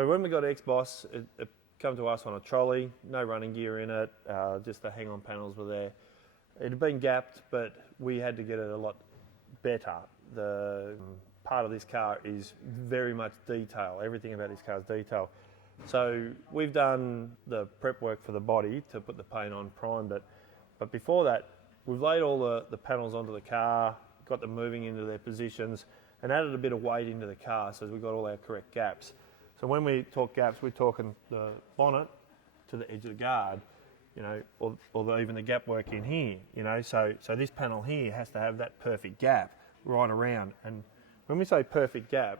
So when we got Xboss, it came to us on a trolley, no running gear in it, just the hang-on panels were there. It had been gapped, but we had to get it a lot better. The part of this car is very much detail. Everything about this car is detail. So we've done the prep work for the body to put the paint on, primed it. But before that, we've laid all the panels onto the car, got them moving into their positions, and added a bit of weight into the car so we've got all our correct gaps. So when we talk gaps, we're talking the bonnet to the edge of the guard, you know, or even the gap work in here, you know. So this panel here has to have that perfect gap right around. And when we say perfect gap,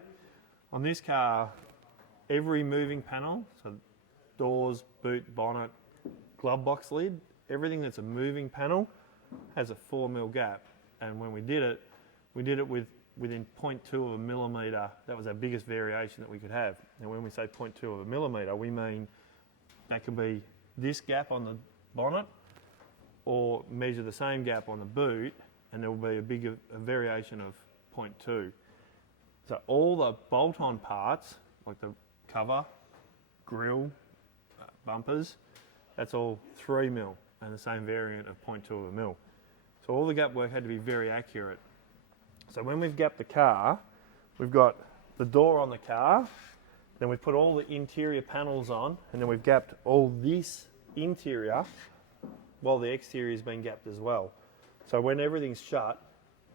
on this car, every moving panel, so doors, boot, bonnet, glove box lid, everything that's a moving panel has a 4mm gap. And when we did it within 0.2 of a millimetre. That was our biggest variation that we could have. And when we say 0.2 of a millimetre, we mean that could be this gap on the bonnet, or measure the same gap on the boot, and there will be a variation of 0.2. So all the bolt-on parts, like the cover, grille, bumpers, that's all 3mm and the same variant of 0.2 of a mil. So all the gap work had to be very accurate. So when we've gapped the car, we've got the door on the car, then we've put all the interior panels on, and then we've gapped all this interior while the exterior has been gapped as well. So when everything's shut,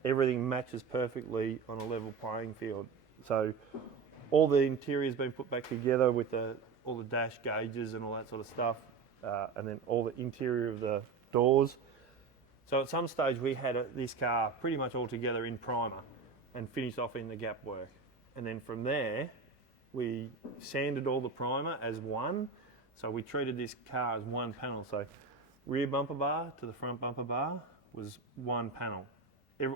everything matches perfectly on a level playing field. So all the interior has been put back together with all the dash gauges and all that sort of stuff, and then all the interior of the doors. So at some stage we had this car pretty much all together in primer and finished off in the gap work. And then from there, we sanded all the primer as one. So we treated this car as one panel. So rear bumper bar to the front bumper bar was one panel,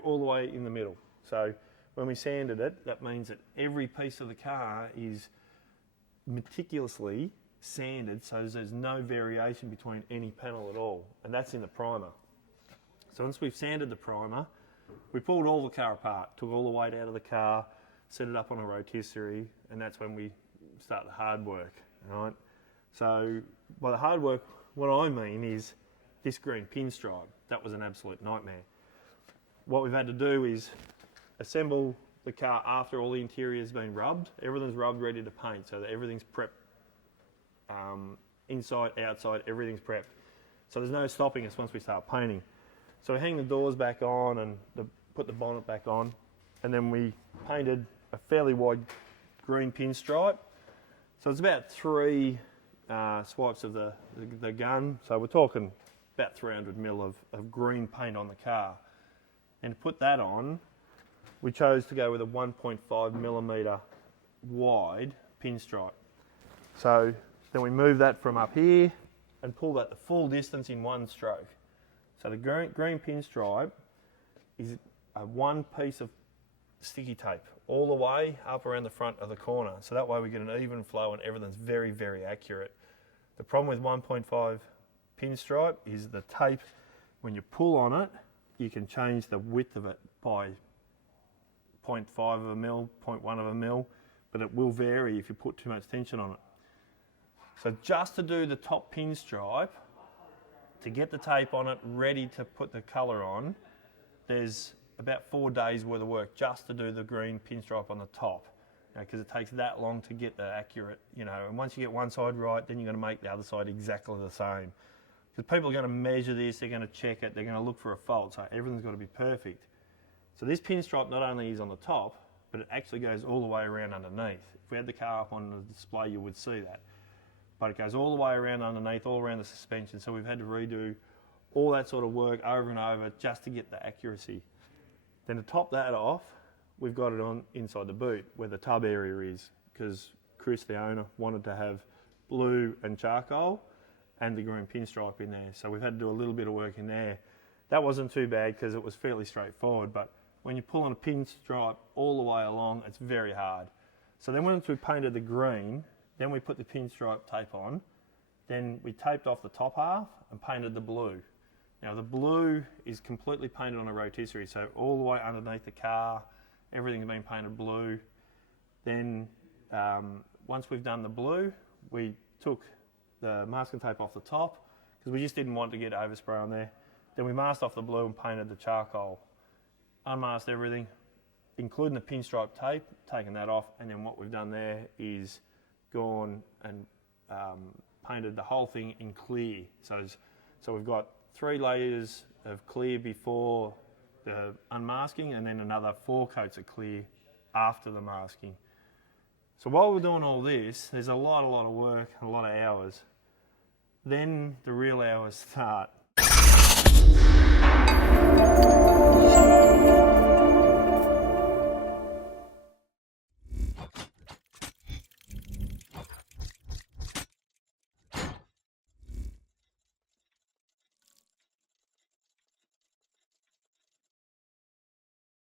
all the way in the middle. So when we sanded it, that means that every piece of the car is meticulously sanded so there's no variation between any panel at all. And that's in the primer. So once we've sanded the primer, we pulled all the car apart, took all the weight out of the car, set it up on a rotisserie, and that's when we start the hard work, right? So by the hard work, what I mean is this green pinstripe. That was an absolute nightmare. What we've had to do is assemble the car after all the interior has been rubbed. Everything's rubbed, ready to paint, so that everything's prepped. Inside, outside, everything's prepped. So there's no stopping us once we start painting. So we hang the doors back on and put the bonnet back on, and then we painted a fairly wide green pinstripe. So it's about 3 swipes of the gun. So we're talking about 300mm of green paint on the car. And to put that on, we chose to go with a 1.5mm wide pinstripe. So then we move that from up here and pull that the full distance in one stroke. So the green pinstripe is one piece of sticky tape all the way up around the front of the corner. So that way we get an even flow and everything's very, very accurate. The problem with 1.5 pinstripe is the tape, when you pull on it, you can change the width of it by 0.5 of a mil, 0.1 of a mil, but it will vary if you put too much tension on it. So just to do the top pinstripe, to get the tape on it ready to put the colour on, there's about 4 days worth of work just to do the green pinstripe on the top, because it takes that long to get the accurate, you know, and once you get one side right, then you're going to make the other side exactly the same. Because people are going to measure this, they're going to check it, they're going to look for a fault, so everything's got to be perfect. So this pinstripe not only is on the top, but it actually goes all the way around underneath. If we had the car up on the display, you would see that. But it goes all the way around underneath, all around the suspension, so we've had to redo all that sort of work over and over just to get the accuracy. Then to top that off, we've got it on inside the boot where the tub area is, because Chris, the owner, wanted to have blue and charcoal and the green pinstripe in there. So we've had to do a little bit of work in there. That wasn't too bad because it was fairly straightforward, but when you're pulling a pinstripe all the way along, it's very hard. So then once we painted the green, then we put the pinstripe tape on, then we taped off the top half and painted the blue. Now the blue is completely painted on a rotisserie, so all the way underneath the car, everything's been painted blue. Then once we've done the blue, we took the masking tape off the top because we just didn't want to get overspray on there. Then we masked off the blue and painted the charcoal. Unmasked everything, including the pinstripe tape, taken that off, and then what we've done there is gone and painted the whole thing in clear. So we've got 3 layers of clear before the unmasking, and then another 4 coats of clear after the masking. So while we're doing all this, there's a lot of work, a lot of hours. Then the real hours start.